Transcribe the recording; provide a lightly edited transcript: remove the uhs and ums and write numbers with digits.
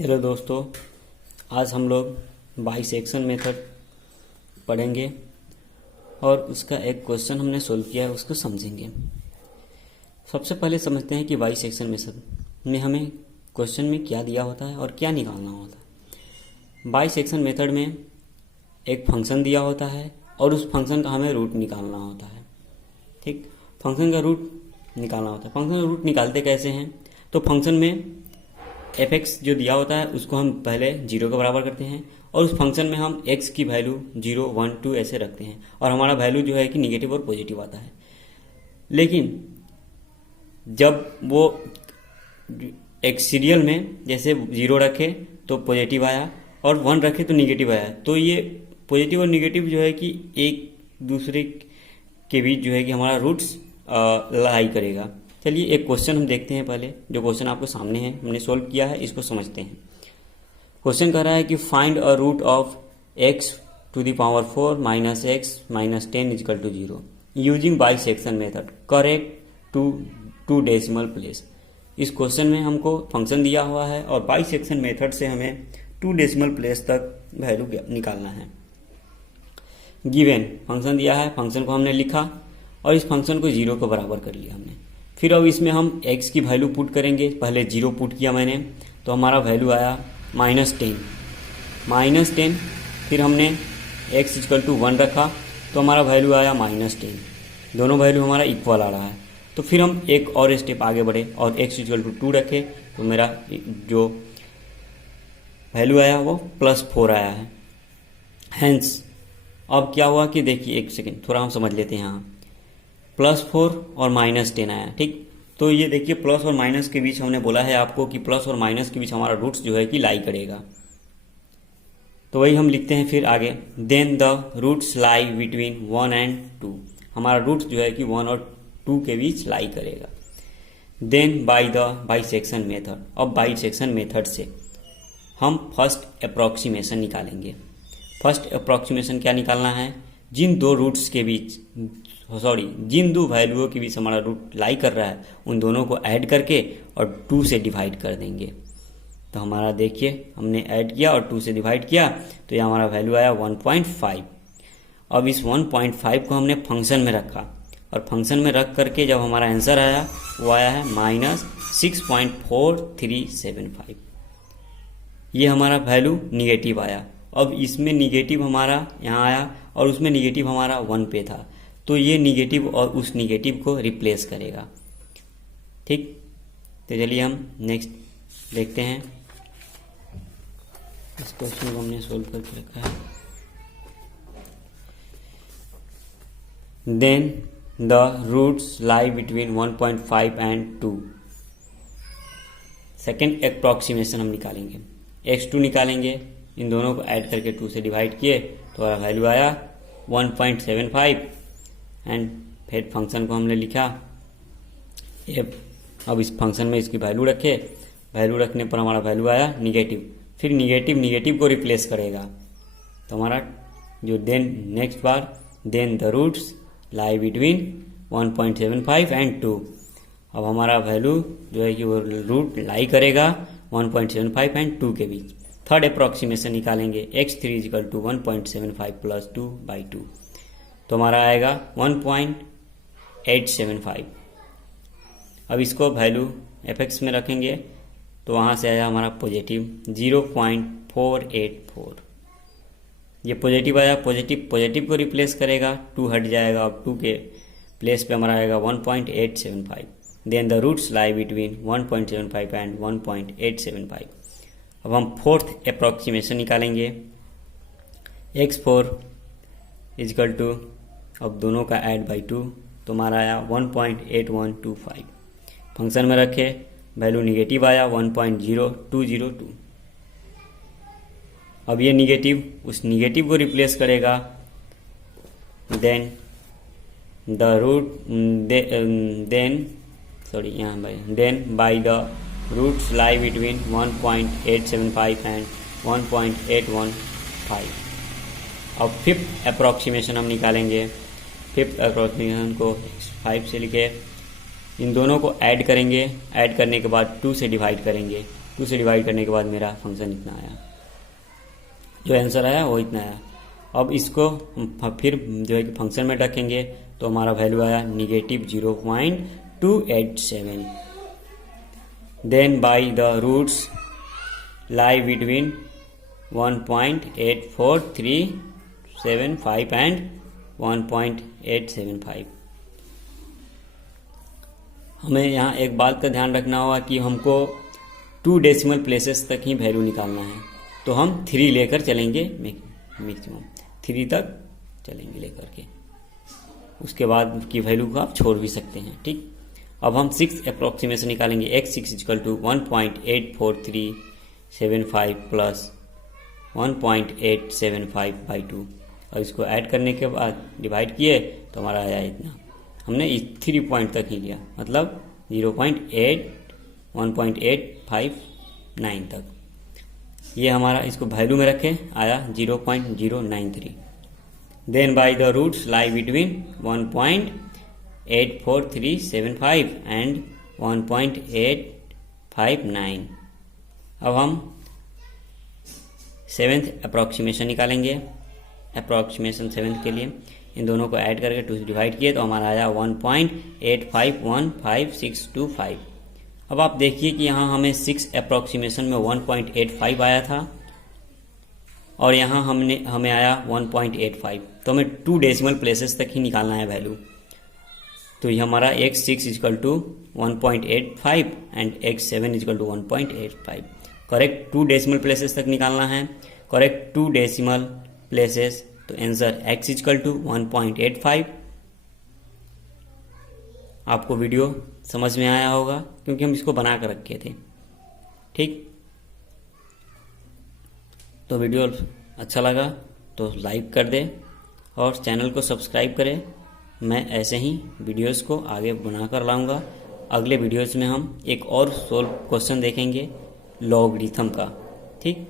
Hello दोस्तों, आज हम लोग बाइसेक्शन मेथड पढ़ेंगे और उसका एक क्वेश्चन हमने सोल्व किया है, उसको समझेंगे। सबसे पहले समझते हैं कि बाइसेक्शन मेथड में हमें क्वेश्चन में क्या दिया होता है और क्या निकालना होता है। बाइसेक्शन मेथड में एक फंक्शन दिया होता है और उस फंक्शन का हमें रूट निकालना होता है। ठीक, फंक्शन का रूट निकालना होता है। फंक्शन का रूट निकालते कैसे हैं? तो फंक्शन में f(x) जो दिया होता है उसको हम पहले 0 के बराबर करते हैं और उस फंक्शन में हम x की वैल्यू 0, 1, 2 ऐसे रखते हैं और हमारा वैल्यू जो है कि निगेटिव और पॉजिटिव आता है। लेकिन जब वो एक सीरियल में जैसे 0 रखे तो पॉजिटिव आया और 1 रखे तो निगेटिव आया, तो ये पॉजिटिव और निगेटिव जो है कि एक दूसरे के बीच जो है कि हमारा रूट्स लाई करेगा। चलिए एक क्वेश्चन हम देखते हैं। पहले जो क्वेश्चन आपको सामने है, हमने सोल्व किया है, इसको समझते हैं। क्वेश्चन कह रहा है कि find a root of x to the power 4 minus x minus 10 is equal to 0 using bisection method correct to decimal place. इस क्वेश्चन में हमको फंक्शन दिया हुआ है और बाइसेक्शन मेथड से हमें 2 डेसिमल प्लेस तक वैल्यू निकालना है। गिवन फंक्शन दिया है, फंक्शन को हमने लिखा और इस फंक्शन को 0 के बराबर कर लिया हमने। फिर अब इसमें हम x की वैल्यू पुट करेंगे। पहले 0 पुट किया मैंने तो हमारा वैल्यू आया -10। फिर हमने x = 1 रखा तो हमारा वैल्यू आया -10। दोनों वैल्यू हमारा इक्वल आ रहा है। तो फिर हम एक और स्टेप आगे बढ़े और x = 2 रखे तो मेरा जो वैल्यू आया वो +4 आया है। हेंस अब क्या हुआ कि देखिए, एक सेकेंड थोड़ा हम समझ लेते हैं। यहाँ +4 और -10 आया। ठीक, तो ये देखिए प्लस और माइनस के बीच हमने बोला है आपको कि प्लस और माइनस के बीच हमारा रूट्स जो है कि लाई करेगा। तो वही हम लिखते हैं फिर आगे, then the roots lie between 1 and 2। हमारा रूट्स जो है कि 1 और 2 के बीच लाई करेगा। Then by the bisection method. अब बाइसेक्शन मेथड से हम फर्स्ट अप्रॉक्सीमेशन निकालेंगे। फर्स्ट अप्रॉक्सीमेशन क्या निकालना है? जिन दो वैल्यूओं के बीच हमारा रूट लाई कर रहा है उन दोनों को ऐड करके और 2 से डिवाइड कर देंगे। तो हमारा देखिए, हमने ऐड किया और 2 से डिवाइड किया तो ये हमारा वैल्यू आया 1.5। अब इस 1.5 को हमने फंक्शन में रखा और फंक्शन में रख करके जब हमारा आंसर आया वो आया है -6.4375। ये हमारा वैल्यू निगेटिव आया। अब इसमें निगेटिव हमारा यहाँ आया और उसमें निगेटिव हमारा 1 पे था, तो ये निगेटिव और उस निगेटिव को रिप्लेस करेगा। ठीक, तो चलिए हम नेक्स्ट देखते हैं। इस क्वेश्चन को हमने सोल्व करके रखा है। Then the roots lie between 1.5 and 2। Second approximation हम निकालेंगे, x2 निकालेंगे। इन दोनों को ऐड करके 2 से डिवाइड किए तो हमारा वैल्यू आया 1.75 एंड फिर फंक्शन को हमने लिखा f। अब इस फंक्शन में इसकी वैल्यू रखे, वैल्यू रखने पर हमारा वैल्यू आया निगेटिव। फिर निगेटिव को रिप्लेस करेगा तो हमारा जो देन नेक्स्ट बार then the roots lie between 1.75 and 2। अब हमारा वैल्यू जो है कि वो रूट लाई करेगा 1.75 and 2 के बीच। थर्ड अप्रॉक्सीमेशन निकालेंगे, x3 = 1.75 + 2/2 तो हमारा आएगा 1.875। अब इसको वैल्यू f(x) में रखेंगे तो वहाँ से आया हमारा पॉजिटिव 0.484। ये पॉजिटिव आया, पॉजिटिव को रिप्लेस करेगा, 2 हट जाएगा। अब 2 के प्लेस पे हमारा आएगा 1.875। Then the roots lie between 1.75 and 1.875। अब हम फोर्थ अप्रॉक्सीमेशन निकालेंगे, x4 = अब दोनों का ऐड बाई 2 तो हमारा आया 1.8125। फंक्शन में रखे, वैल्यू निगेटिव आया 1.0202। अब ये निगेटिव उस निगेटिव को रिप्लेस करेगा। Then the root then by the roots lie between 1.875 and 1.815। अब फिफ्थ अप्रॉक्सीमेशन हम निकालेंगे। फिफ्थ अप्रॉक्सीमेशन को 5 से लिखे, इन दोनों को ऐड करेंगे, ऐड करने के बाद 2 से डिवाइड करेंगे। 2 से डिवाइड करने के बाद मेरा फंक्शन इतना आया, जो आंसर आया वो इतना आया। अब इसको हम फिर जो है कि फंक्शन में रखेंगे तो हमारा वैल्यू आया -0.287। Then by the roots lie between 1.84375 and 1.875। हमें यहाँ एक बात का ध्यान रखना होगा कि हमको 2 डेसिमल प्लेसेस तक ही वैल्यू निकालना है, तो हम 3 लेकर चलेंगे, मैक्सिमम 3 तक चलेंगे लेकर के, उसके बाद की वैल्यू को आप छोड़ भी सकते हैं। ठीक, अब हम 6 अप्रोक्सीमेशन निकालेंगे। x6 = 1.84375 प्लस 1.875/2, और इसको ऐड करने के बाद डिवाइड किए तो हमारा आया इतना। हमने 3 पॉइंट तक ही लिया, मतलब 1.859 तक। ये हमारा, इसको वैल्यू में रखें, आया 0.093। Then by the roots lie between 1.84375 and 1.859। अब हम 7th अप्रॉक्सीमेशन निकालेंगे। अप्रॉक्सीमेशन 7th के लिए इन दोनों को ऐड करके 2 से डिवाइड किए तो हमारा आया 1.8515625। अब आप देखिए कि यहाँ हमें 6 अप्रॉक्सीमेशन में 1.85 आया था और यहाँ हमें आया 1.85, तो हमें 2 डेसिमल प्लेसेस तक ही निकालना है वैल्यू। तो ये हमारा x6 = 1.85 and x7 = 1.85। Correct 2 decimal places तक निकालना है, करेक्ट 2 डेसिमल प्लेसेस, तो आंसर x = 1.85। आपको वीडियो समझ में आया होगा क्योंकि हम इसको बना कर रखे थे। ठीक, तो वीडियो अच्छा लगा तो लाइक कर दे और चैनल को सब्सक्राइब करें। मैं ऐसे ही वीडियोस को आगे बनाकर लाऊंगा। अगले वीडियोस में हम एक और सोल्व क्वेश्चन देखेंगे लॉगरिथम का। ठीक।